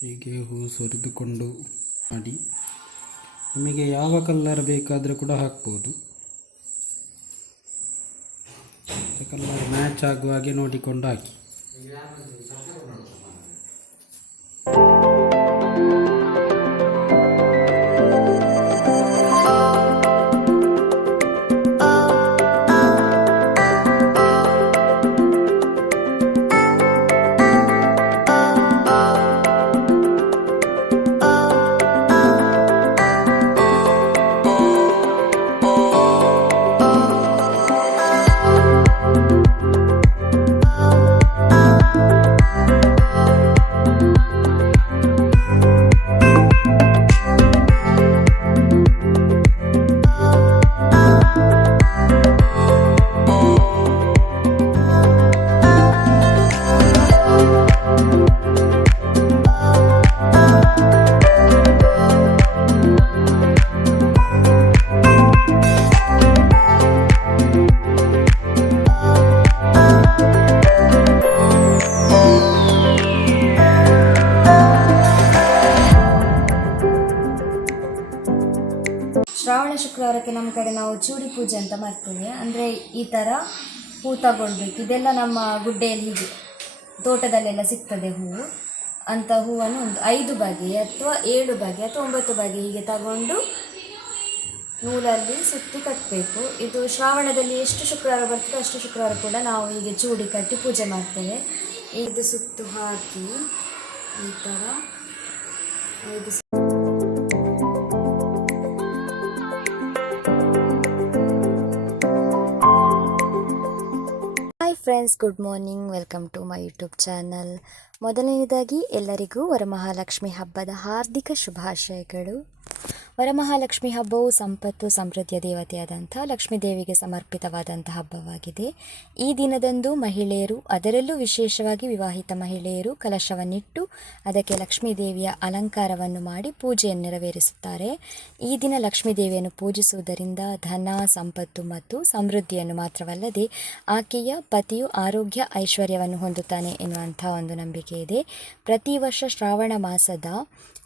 ಹೀಗೆ ಹೂ ಸುರಿದುಕೊಂಡು ಮಾಡಿ. ನಿಮಗೆ ಯಾವ ಕಲರ್ ಬೇಕಾದರೆ ಕೂಡ ಹಾಕ್ಬೋದು. ಕಲರ್ ಮ್ಯಾಚ್ ಆಗುವ ಹಾಗೆ ನೋಡಿಕೊಂಡು ಹಾಕಿ. ಶ್ರಾವಣ ಶುಕ್ರವಾರಕ್ಕೆ ನಮ್ಮ ಕಡೆ ನಾವು ಚೂಡಿ ಪೂಜೆ ಅಂತ ಮಾಡ್ತೇವೆ. ಅಂದರೆ ಈ ಥರ ಹೂ ತಗೊಳ್ಬೇಕು. ಇದೆಲ್ಲ ನಮ್ಮ ಗುಡ್ಡೆಯಲ್ಲಿ ಹೀಗೆ ತೋಟದಲ್ಲೆಲ್ಲ ಸಿಗ್ತದೆ ಹೂವು. ಅಂಥ ಹೂವನ್ನು ಒಂದು 5 ಬಗೆ ಅಥವಾ 7 ಬಗೆ ಅಥವಾ 9 ಬಗೆ ಹೀಗೆ ತಗೊಂಡು ನೂಲಲ್ಲಿ ಸುತ್ತಿ ಕಟ್ಟಬೇಕು. ಇದು ಶ್ರಾವಣದಲ್ಲಿ ಎಷ್ಟು ಶುಕ್ರವಾರ ಬರ್ತದೆ ಅಷ್ಟು ಶುಕ್ರವಾರ ಕೂಡ ನಾವು ಹೀಗೆ ಚೂಡಿ ಕಟ್ಟಿ ಪೂಜೆ ಮಾಡ್ತೇವೆ. ಇದು ಸುತ್ತು ಹಾಕಿ ಈ ಥರ 5 hi friends, good morning. Welcome to my YouTube channel. ಮೊದಲನೇದಾಗಿ ಎಲ್ಲರಿಗೂ ವರಮಹಾಲಕ್ಷ್ಮಿ ಹಬ್ಬದ ಹಾರ್ದಿಕ ಶುಭಾಶಯಗಳು. ವರಮಹಾಲಕ್ಷ್ಮಿ ಹಬ್ಬವು ಸಂಪತ್ತು ಸಮೃದ್ಧಿಯ ದೇವತೆಯಾದಂಥ ಲಕ್ಷ್ಮೀ ದೇವಿಗೆ ಸಮರ್ಪಿತವಾದಂಥ ಹಬ್ಬವಾಗಿದೆ. ಈ ದಿನದಂದು ಮಹಿಳೆಯರು, ಅದರಲ್ಲೂ ವಿಶೇಷವಾಗಿ ವಿವಾಹಿತ ಮಹಿಳೆಯರು ಕಲಶವನ್ನಿಟ್ಟು ಅದಕ್ಕೆ ಲಕ್ಷ್ಮೀ ದೇವಿಯ ಅಲಂಕಾರವನ್ನು ಮಾಡಿ ಪೂಜೆಯನ್ನು ನೆರವೇರಿಸುತ್ತಾರೆ. ಈ ದಿನ ಲಕ್ಷ್ಮೀ ದೇವಿಯನ್ನು ಪೂಜಿಸುವುದರಿಂದ ಧನ, ಸಂಪತ್ತು ಮತ್ತು ಸಮೃದ್ಧಿಯನ್ನು ಮಾತ್ರವಲ್ಲದೆ ಆಕೆಯ ಪತಿಯು ಆರೋಗ್ಯ, ಐಶ್ವರ್ಯವನ್ನು ಹೊಂದುತ್ತಾನೆ ಎನ್ನುವಂಥ ಒಂದು ನಂಬಿಕೆ ಇದೆ. ಪ್ರತಿ ವರ್ಷ ಶ್ರಾವಣ ಮಾಸದ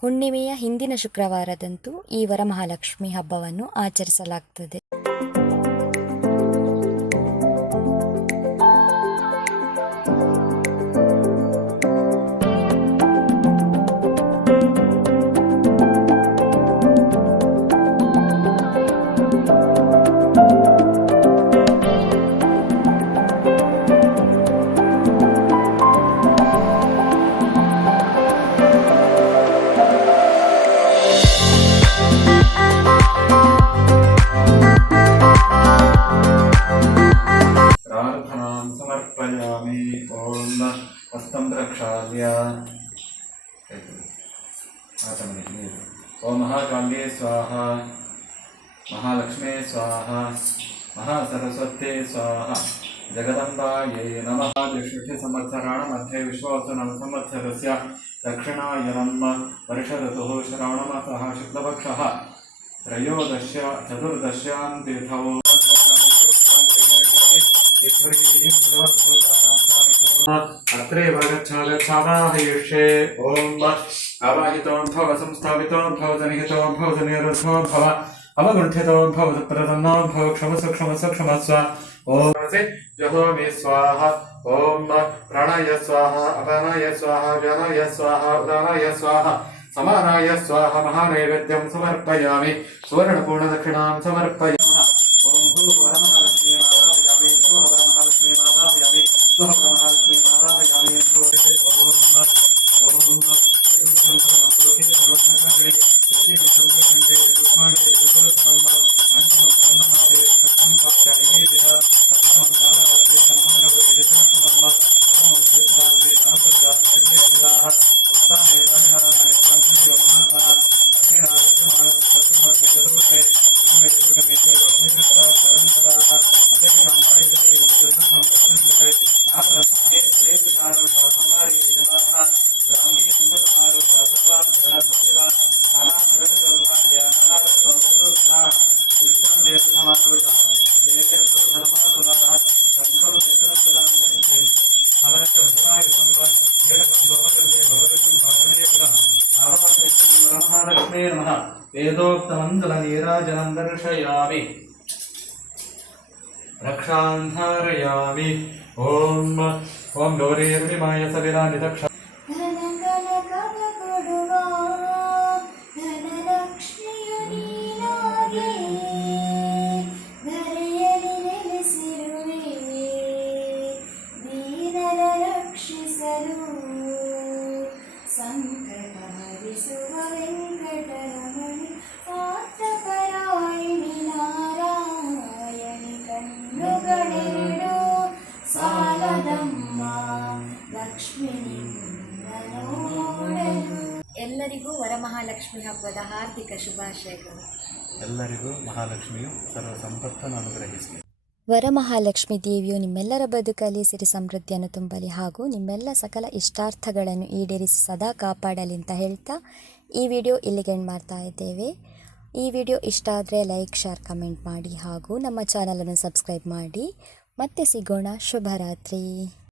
ಹುಣ್ಣಿಮೆಯ ಹಿಂದಿನ ಶುಕ್ರವಾರದಂದು ಈ ವರಮಹಾಲಕ್ಷ್ಮಿ ಹಬ್ಬವನ್ನು ಆಚರಿಸಲಾಗುತ್ತದೆ. समर्पयामि. ओम हस्तं प्रक्षाल्य ओम महाकाल्ये स्वाहा, महालक्ष्मी स्वाहा, महासरस्वती स्वाहा, जगदम्बायै नमः. विष्णु संवत्सराणां मध्ये विश्वावसुनाम संवत्सरस्य दक्षिणायनं वर्षऋतुः श्रावणमासः शुक्लपक्षः त्रयोदश चतुर्दश्यां तिथौ अत्रैव गच्छावाहयिष्ये. ओम आवाहितो भव, संस्थापितो भव, जनिहितो भव, जनिरुद्धो भव, अवगुण्ठितो भव, प्रसन्नो भव, क्षमस्व. ओम जहोमि स्वाहा. ओम प्राणाय स्वाहा, अपानाय स्वाहा, व्यानाय स्वाहा, उदानाय स्वाहा, समानाय स्वाहा. महानैवेद्यं समर्पयामि. सुवर्णपूर्णदक्षिणां समर्पयामि. ओम भूः वरमहालक्ष्मी आवाहयामि. भूः वरमहालक्ष्मी आवाहयामि. भूः वरमहालक्ष्मी आवाहयामि. वरमहालक्ष्मी नमः वेदोक्तमण्डलनीराजनं दर्शयामि रक्षां धारयामि ॐ गौरीर्विमाय सलिलानि दक्ष ಎಲ್ಲರಿಗೂ ವರಮಹಾಲಕ್ಷ್ಮಿ ಹಬ್ಬದ ಹಾರ್ದಿಕ ಶುಭಾಶಯಗಳು. ಎಲ್ಲರಿಗೂ ಮಹಾಲಕ್ಷ್ಮಿಯು ಸರ್ವ ಸಂಪತ್ತನ್ನು ಅನುಗ್ರಹಿಸಲಿ. ವರಮಹಾಲಕ್ಷ್ಮಿ ದೇವಿಯು ನಿಮ್ಮೆಲ್ಲರ ಬದುಕಲ್ಲಿ ಸಿರಿ ಸಮೃದ್ಧಿಯನ್ನು ತುಂಬಲಿ ಹಾಗೂ ನಿಮ್ಮೆಲ್ಲ ಸಕಲ ಇಷ್ಟಾರ್ಥಗಳನ್ನು ಈಡೇರಿಸಿ ಸದಾ ಕಾಪಾಡಲಿ ಅಂತ ಹೇಳ್ತಾ ಈ ವಿಡಿಯೋ ಇಲ್ಲಿಗೆ ಎಂಡ್ ಮಾಡ್ತಾ ಇದ್ದೇವೆ. ಈ ವಿಡಿಯೋ ಇಷ್ಟ ಆದರೆ ಲೈಕ್, ಶೇರ್, ಕಮೆಂಟ್ ಮಾಡಿ ಹಾಗೂ ನಮ್ಮ ಚಾನಲನ್ನು ಸಬ್ಸ್ಕ್ರೈಬ್ ಮಾಡಿ. ಮತ್ತೆ ಸಿಗೋಣ. ಶುಭರಾತ್ರಿ.